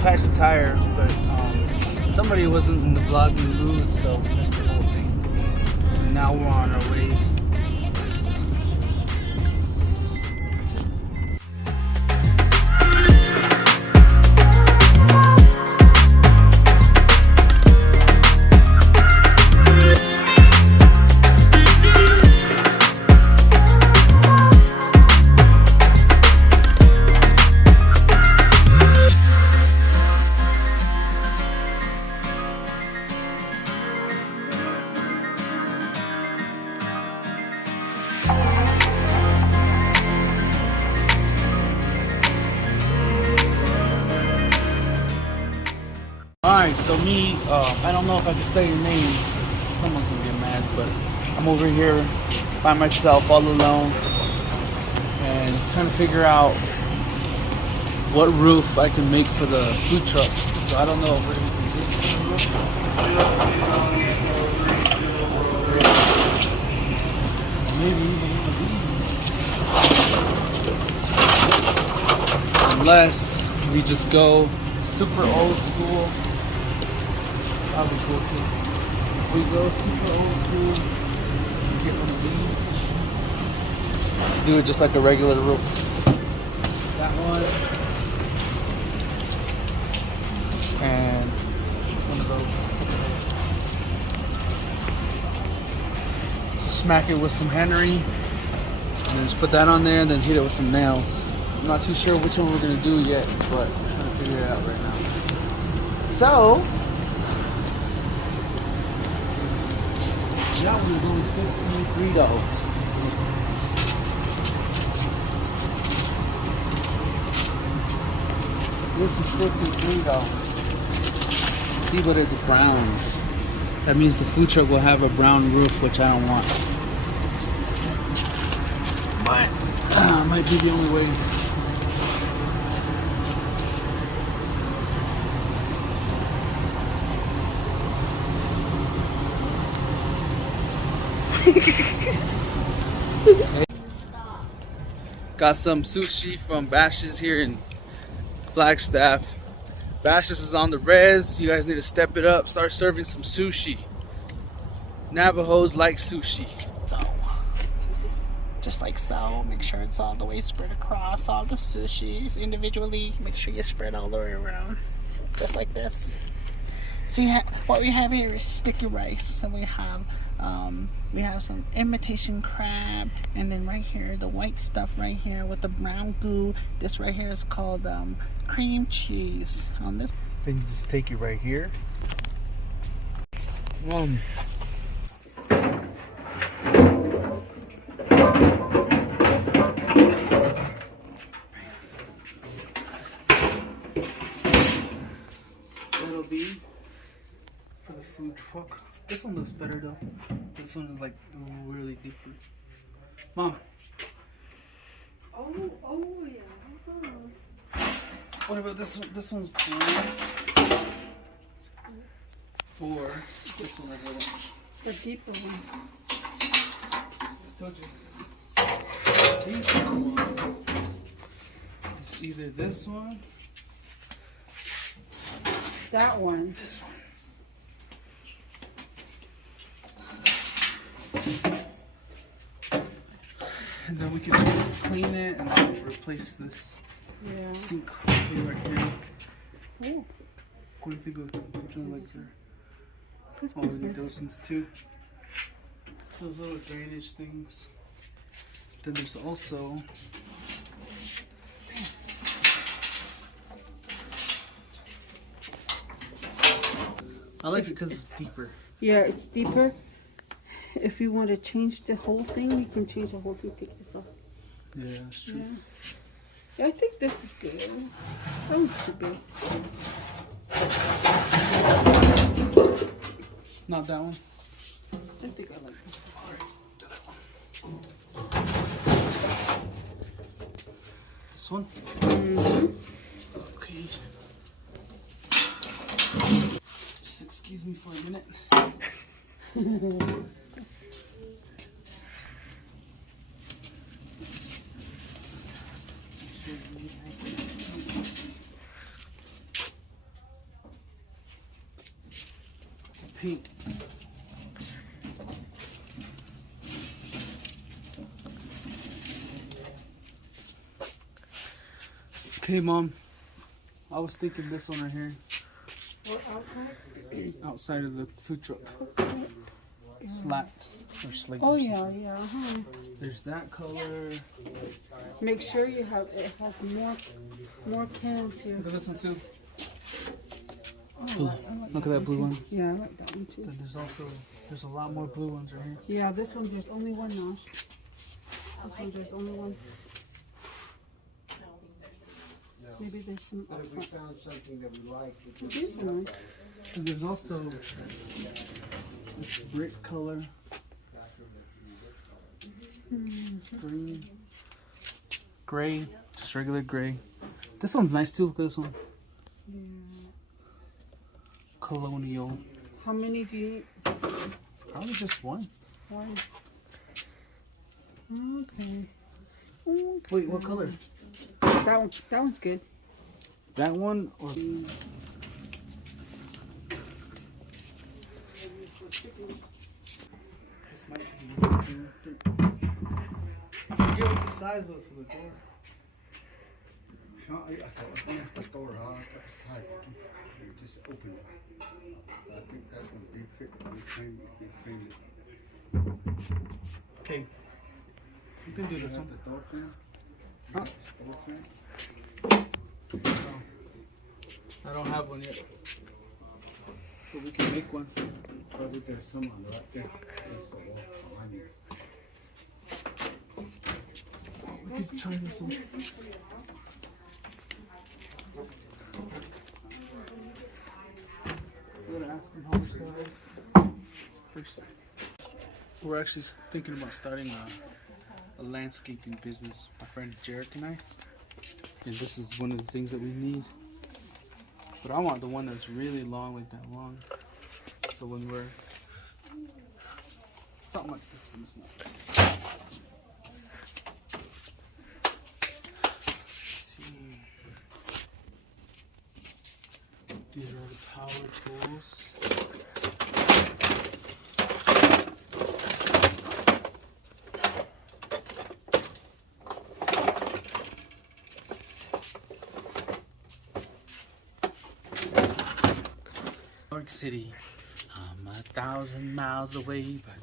patch the tire, but somebody wasn't in the vlogging mood, so we missed the whole thing. And now we're on our way. Alright, so me, I don't know if I can say your name, 'cause someone's gonna get mad, but I'm over here by myself, all alone, and trying to figure out what roof I can make for the food truck. So I don't know if we're gonna do this kind of roof. Maybe even unless we just go super old school. That'll be cool too. If we go super old school, get one of these. Do it just like a regular roof. That one. And one of those. So smack it with some Henry. And then just put that on there and then hit it with some nails. I'm not too sure which one we're gonna do yet, but I'm trying to figure it out right now. So that one's only $53. This is $53. See, but it's brown. That means the food truck will have a brown roof, which I don't want. But might be the only way. Got some sushi from Bash's here in Flagstaff. Bash's is on the res. You guys need to step it up. Start serving some sushi. Navajos like sushi. So, just like so. Make sure it's all the way spread across all the sushis individually. Make sure you spread all the way around, just like this. So what we have here is sticky rice. And we have some imitation crab, and then right here, the white stuff right here with the brown goo. This right here is called cream cheese. On this, Then you just take it right here. That'll be for the food truck. This one looks better though. This one is like really deeper. Mom. Oh yeah. What about this one? This one's cool. Or this one is a little much. The deeper one. I told you. Deeper one. It's either this one. That one. This one. And then we can just clean it and then replace this sink right here. Oh. What do you think of which one like her? This Oh, we one's need nice. those ones too. Those little drainage things. Then there's also I like it because it's deeper. Yeah, it's deeper. If you want to change the whole thing, you can change the whole thing. Take this off. Yeah, that's true. Yeah, I think this is good. That one's too big. Not that one. I think I like this. Alright, do that one. This one? Okay. Just excuse me for a minute. pink. Okay, Mom. I was thinking this one right here. What, outside? Outside of the food truck. Slapped or slaked. Oh or yeah, something. yeah. There's that color. Make sure you have it has more cans here. Look at this one too. Oh, I like Look at that blue too. one. Yeah, I like that one too. Then there's a lot more blue ones right here. Yeah, this one there's only one now. This one there's only one. Maybe there's some. If we found something that we like, we could These are nice. And there's also this brick color. Green. Gray. Just regular gray. This one's nice too. Look at this one. Yeah. Colonial. How many do you need? Probably just one. One. Okay. Okay. Wait, what color? That one's good. That one or this might be different. I forget what the size was for the door. the door size. You just open it. I think that would be fit. We frame it. Okay. You can do this one. The door frame? Huh? Door frame? I don't have one yet. But we can make one. Probably there's someone right there. There's the wall behind you. We can try this one. I'm gonna ask him how much that is. First, we're actually thinking about starting a landscaping business. My friend Jarek and I. And this is one of the things that we need. But I want the one that's really long, like that long. So when we're something like this one's not. Let's see. These are the power tools. York City. I'm 1,000 miles away, but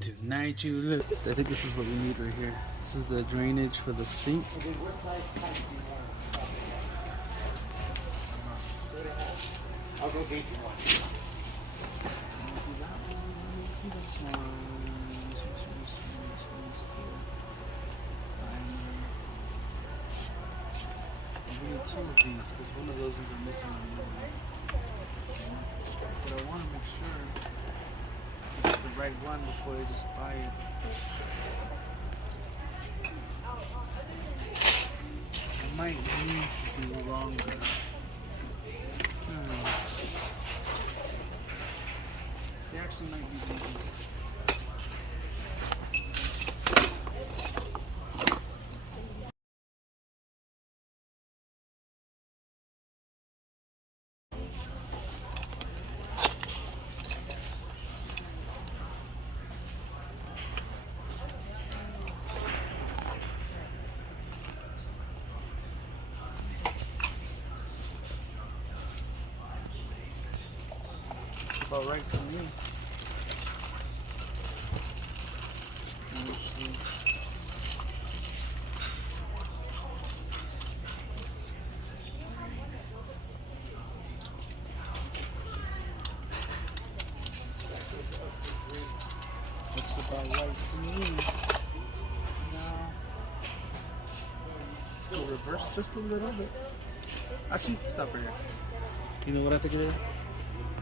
tonight you look. I think this is what we need right here. This is the drainage for the sink. I'll go get you one. This one. We need two of these because one of those ones are missing on the other one. But I want to make sure it's the right one before I just buy it. I might need to do longer. They actually might be doing this. About right for me. Let's see. Looks about right to me. Now, let's go reverse just a little bit. Actually, stop right here. You know what I think it is?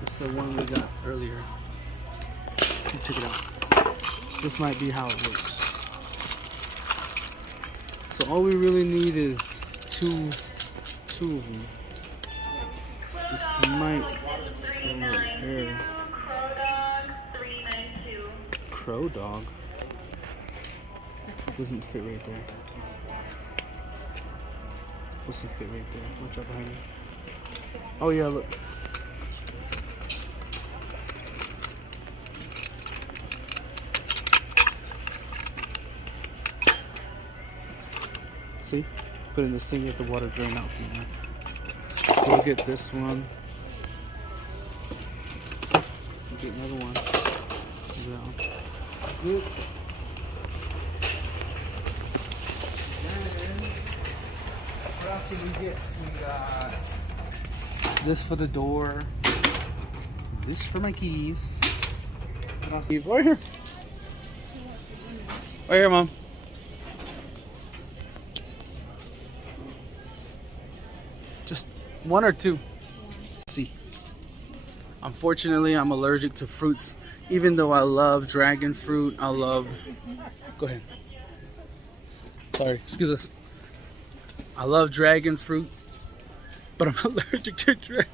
It's the one we got earlier. So check it out. This might be how it works. So all we really need is two of them. This might just go right here. Crow dog. It doesn't fit right there. It's supposed to fit right there. Watch out behind me. Oh yeah, look. See? Put in this thing, you have the water drain out from there. So we'll get this one. We'll get another one. That one. Good. What else did we get? We got this for the door. This for my keys. What else? Right here. Right here, Mom. Just one or two. Let's see. Unfortunately, I'm allergic to fruits. Even though I love dragon fruit, I love... Go ahead. Sorry, excuse us. I love dragon fruit, but I'm allergic to dragon.